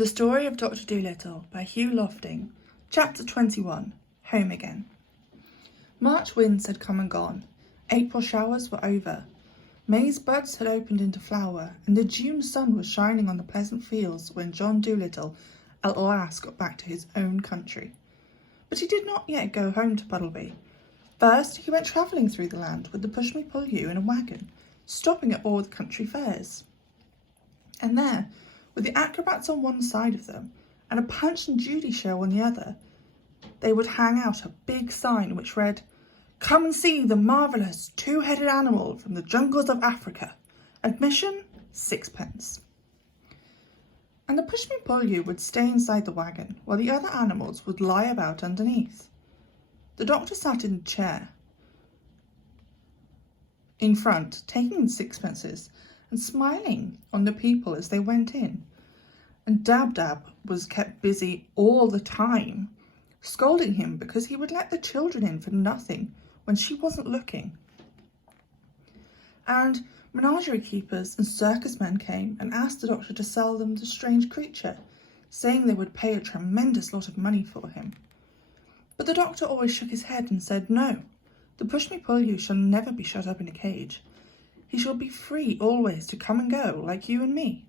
The Story of Dr. Dolittle by Hugh Lofting, Chapter 21, Home Again. March winds had come and gone, April showers were over, May's buds had opened into flower, and the June sun was shining on the pleasant fields when John Dolittle at last got back to his own country. But he did not yet go home to Puddleby. First he went travelling through the land with the push-me-pull-you in a wagon, stopping at all the country fairs. And there, with the acrobats on one side of them and a Punch and Judy show on the other, they would hang out a big sign which read, "Come and see the marvellous two-headed animal from the jungles of Africa. Admission, 6p." And the push-me-pull-you would stay inside the wagon while the other animals would lie about underneath. The doctor sat in the chair in front, taking the sixpences and smiling on the people as they went in. And Dab was kept busy all the time, scolding him because he would let the children in for nothing when she wasn't looking. And menagerie keepers and circus men came and asked the doctor to sell them the strange creature, saying they would pay a tremendous lot of money for him. But the doctor always shook his head and said, "No, the push-me-pull-you shall never be shut up in a cage. He shall be free always to come and go like you and me."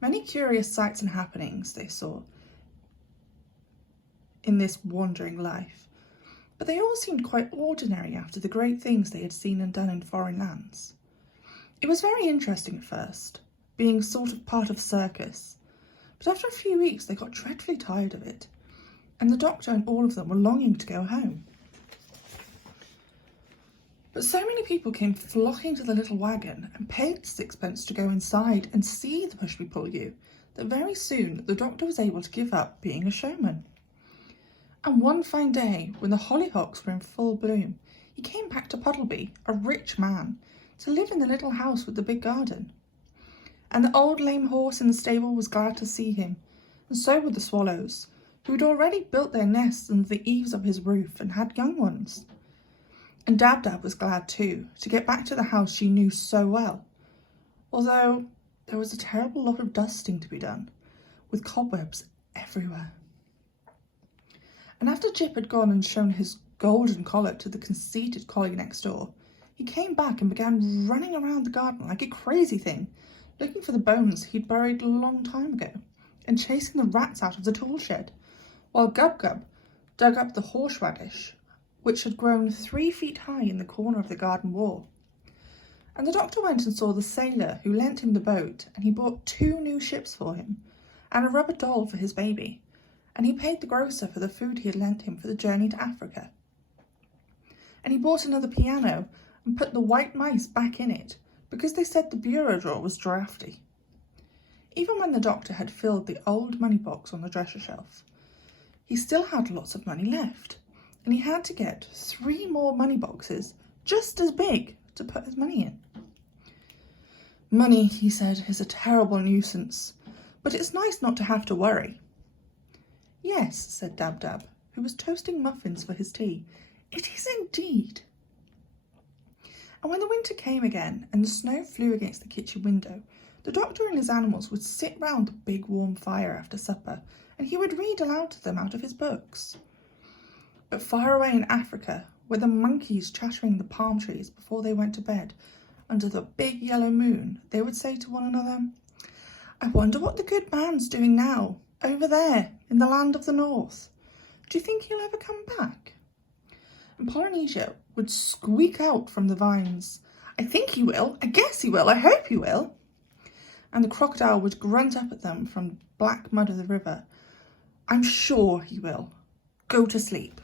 Many curious sights and happenings they saw in this wandering life, but they all seemed quite ordinary after the great things they had seen and done in foreign lands. It was very interesting at first, being sort of part of a circus, but after a few weeks they got dreadfully tired of it, and the doctor and all of them were longing to go home. But so many people came flocking to the little wagon and paid 6p to go inside and see the push-me-pull-you that very soon the doctor was able to give up being a showman. And one fine day, when the hollyhocks were in full bloom, he came back to Puddleby, a rich man, to live in the little house with the big garden. And the old lame horse in the stable was glad to see him, and so were the swallows, who had already built their nests under the eaves of his roof and had young ones. And Dab was glad too, to get back to the house she knew so well, although there was a terrible lot of dusting to be done, with cobwebs everywhere. And after Jip had gone and shown his golden collar to the conceited collie next door, he came back and began running around the garden like a crazy thing, looking for the bones he'd buried a long time ago, and chasing the rats out of the tool shed, while Gub dug up the horseradish, which had grown 3 feet high in the corner of the garden wall. And the doctor went and saw the sailor who lent him the boat, and he bought 2 new ships for him, and a rubber doll for his baby, and he paid the grocer for the food he had lent him for the journey to Africa. And he bought another piano and put the white mice back in it, because they said the bureau drawer was draughty. Even when the doctor had filled the old money box on the dresser shelf, he still had lots of money left, and he had to get 3 more money boxes just as big to put his money in. "Money," he said, "is a terrible nuisance, but it's nice not to have to worry." "Yes," said Dab, who was toasting muffins for his tea, "it is indeed." And when the winter came again and the snow flew against the kitchen window, the doctor and his animals would sit round the big warm fire after supper, and he would read aloud to them out of his books. But far away in Africa, where the monkeys chattering the palm trees before they went to bed, under the big yellow moon, they would say to one another, "I wonder what the good man's doing now, over there, in the land of the north. Do you think he'll ever come back?" And Polynesia would squeak out from the vines, "I think he will, I guess he will, I hope he will." And the crocodile would grunt up at them from the black mud of the river, "I'm sure he will. Go to sleep."